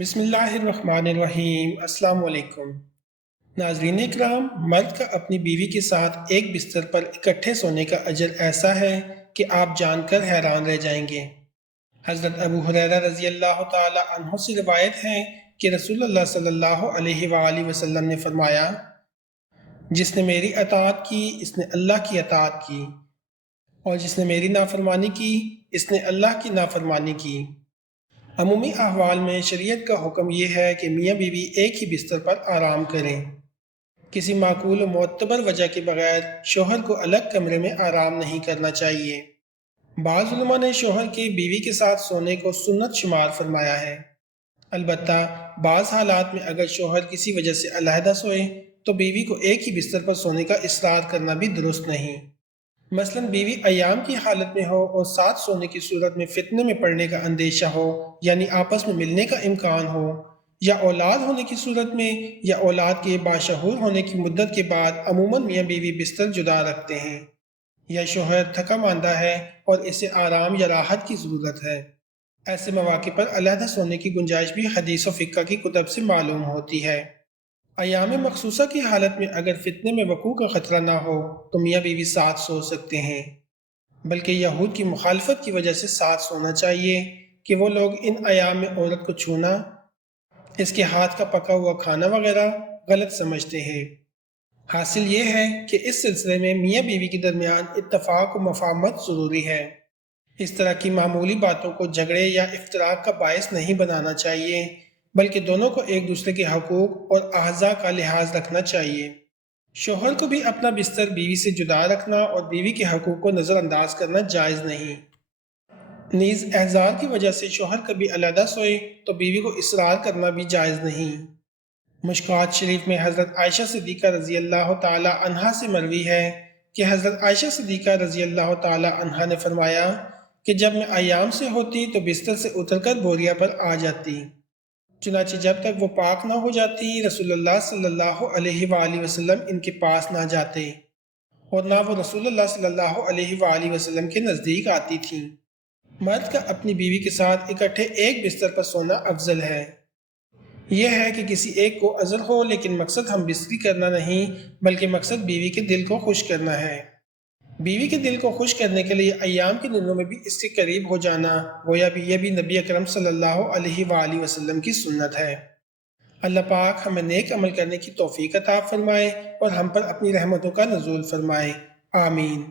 بسم اللہ الرحمن الرحیم۔ السلام علیکم ناظرین اکرام، مرد کا اپنی بیوی کے ساتھ ایک بستر پر اکٹھے سونے کا اجر ایسا ہے کہ آپ جان کر حیران رہ جائیں گے۔ حضرت ابو ہریرہ رضی اللہ تعالی عنہ سے روایت ہے کہ رسول اللہ صلی اللہ علیہ وآلہ وسلم نے فرمایا، جس نے میری اطاعت کی اس نے اللہ کی اطاعت کی، اور جس نے میری نافرمانی کی اس نے اللہ کی نافرمانی کی۔ عمومی احوال میں شریعت کا حکم یہ ہے کہ میاں بیوی ایک ہی بستر پر آرام کریں۔ کسی معقول و معتبر وجہ کے بغیر شوہر کو الگ کمرے میں آرام نہیں کرنا چاہیے۔ بعض علماء نے شوہر کی بیوی کے ساتھ سونے کو سنت شمار فرمایا ہے۔ البتہ بعض حالات میں اگر شوہر کسی وجہ سے علیحدہ سوئے تو بیوی کو ایک ہی بستر پر سونے کا اصرار کرنا بھی درست نہیں۔ مثلا بیوی ایام کی حالت میں ہو اور ساتھ سونے کی صورت میں فتنے میں پڑنے کا اندیشہ ہو، یعنی آپس میں ملنے کا امکان ہو، یا اولاد ہونے کی صورت میں یا اولاد کے باشعور ہونے کی مدت کے بعد عموماً میاں بیوی بستر جدا رکھتے ہیں، یا شوہر تھکا ماندہ ہے اور اسے آرام یا راحت کی ضرورت ہے۔ ایسے مواقع پر علیحدہ سونے کی گنجائش بھی حدیث و فقہ کی کتب سے معلوم ہوتی ہے۔ ایام مخصوصہ کی حالت میں اگر فتنے میں وقوع کا خطرہ نہ ہو تو میاں بیوی ساتھ سو سکتے ہیں، بلکہ یہود کی مخالفت کی وجہ سے ساتھ سونا چاہیے کہ وہ لوگ ان ایام میں عورت کو چھونا، اس کے ہاتھ کا پکا ہوا کھانا وغیرہ غلط سمجھتے ہیں۔ حاصل یہ ہے کہ اس سلسلے میں میاں بیوی کے درمیان اتفاق و مفاہمت ضروری ہے۔ اس طرح کی معمولی باتوں کو جھگڑے یا افتراق کا باعث نہیں بنانا چاہیے، بلکہ دونوں کو ایک دوسرے کے حقوق اور اعضاء کا لحاظ رکھنا چاہیے۔ شوہر کو بھی اپنا بستر بیوی سے جدا رکھنا اور بیوی کے حقوق کو نظر انداز کرنا جائز نہیں۔ نیز احضار کی وجہ سے شوہر کبھی علیحدہ سوئے تو بیوی کو اصرار کرنا بھی جائز نہیں۔ مشکوٰۃ شریف میں حضرت عائشہ صدیقہ رضی اللہ تعالی عنہا سے مروی ہے کہ حضرت عائشہ صدیقہ رضی اللہ تعالی عنہا نے فرمایا کہ جب میں ایام سے ہوتی تو بستر سے اتر کر بوریا پر آ جاتی، چنانچہ جب تک وہ پاک نہ ہو جاتی رسول اللہ صلی اللہ علیہ وآلہ وسلم ان کے پاس نہ جاتے، اور نہ وہ رسول اللہ صلی اللہ علیہ وآلہ وسلم کے نزدیک آتی تھیں۔ مرد کا اپنی بیوی کے ساتھ اکٹھے ایک بستر پر سونا افضل ہے۔ یہ ہے کہ کسی ایک کو عذر ہو، لیکن مقصد ہم بستری کرنا نہیں بلکہ مقصد بیوی کے دل کو خوش کرنا ہے۔ بیوی کے دل کو خوش کرنے کے لیے ایام کے دنوں میں بھی اس کے قریب ہو جانا، گویا بھی یہ بھی نبی اکرم صلی اللہ علیہ وآلہ وسلم کی سنت ہے۔ اللہ پاک ہمیں نیک عمل کرنے کی توفیق عطا فرمائے اور ہم پر اپنی رحمتوں کا نزول فرمائے، آمین۔